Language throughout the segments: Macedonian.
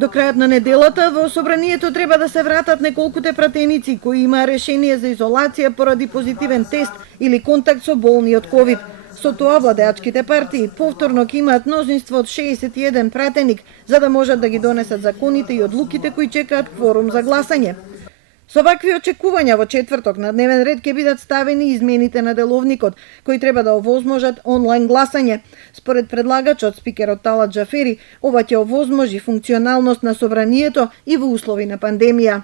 До крајот на неделата во собранието треба да се вратат неколкуте пратеници кои имаа решение за изолација поради позитивен тест или контакт со болни од ковид. Со тоа владеачките партии повторно ќе имаат мнозинство од 61 пратеник за да можат да ги донесат законите и одлуките кои чекаат кворум за гласање. Со вакви очекувања во четврток на дневен ред ќе бидат ставени измените на деловникот, кои треба да овозможат онлайн гласање. Според предлагачот, спикерот Талат Џафери, ова ќе овозможи функционалност на собранието и во услови на пандемија.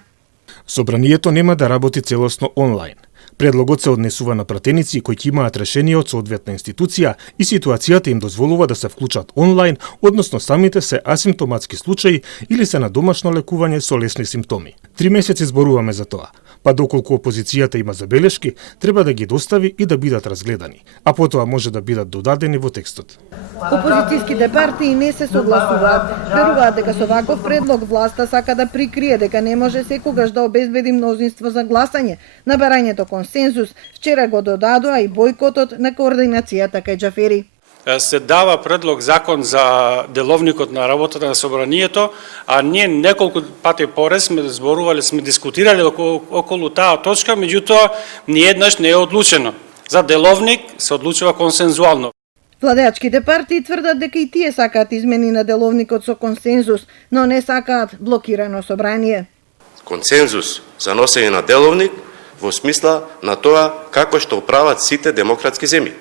Собранието нема да работи целосно онлайн. Предлогот се однесува на пратеници кои ќе имаат решение од соодветна институција и ситуацијата им дозволува да се вклучат онлайн, односно самите се асимптоматски случаи или се на домашно лекување со лесни симптоми. 3 месеци зборуваме за тоа, па доколку опозицијата има забелешки, треба да ги достави и да бидат разгледани, а потоа може да бидат додадени во текстот. Опозицијските партии не се согласуваат. Веруваат дека со ваков предлог власта сака да прикрие дека не може секогаш да обезбеди мнозинство за гласање. На барањето консензус вчера го додадоа и бојкотот на координацијата кај Џафери. Се дава предлог закон за деловникот на работата на собранието, а ние неколку пати поред сме зборувале, сме дискутирале околу таа точка, меѓутоа ниеднаш не е одлучено. За деловник се одлучува консензуално. Владеачките партии тврдат дека и тие сакаат измени на деловникот со консензус, но не сакаат блокирано собрание. Консензус за носење на деловник во смисла на тоа како што прават сите демократски земји.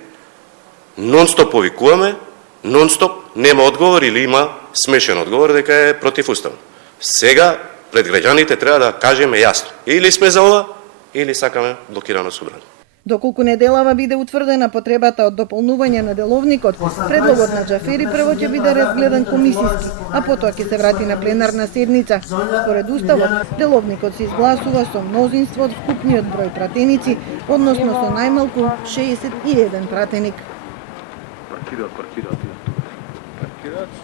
Нон-стоп повикуваме, нон-стоп нема одговор или има смешен одговор дека е противуставно. Сега пред граѓаните треба да кажеме јасно. Или сме за ова, или сакаме блокирано собрание. Доколку неделава биде утврдена потребата од дополнување на деловникот, предлогот на Џафери прво ќе биде разгледан комисиски, а потоа ќе се врати на пленарна седница. Според уставот, деловникот се изгласува со мнозинство од вкупниот број пратеници, односно со најмалку 61 пратеник.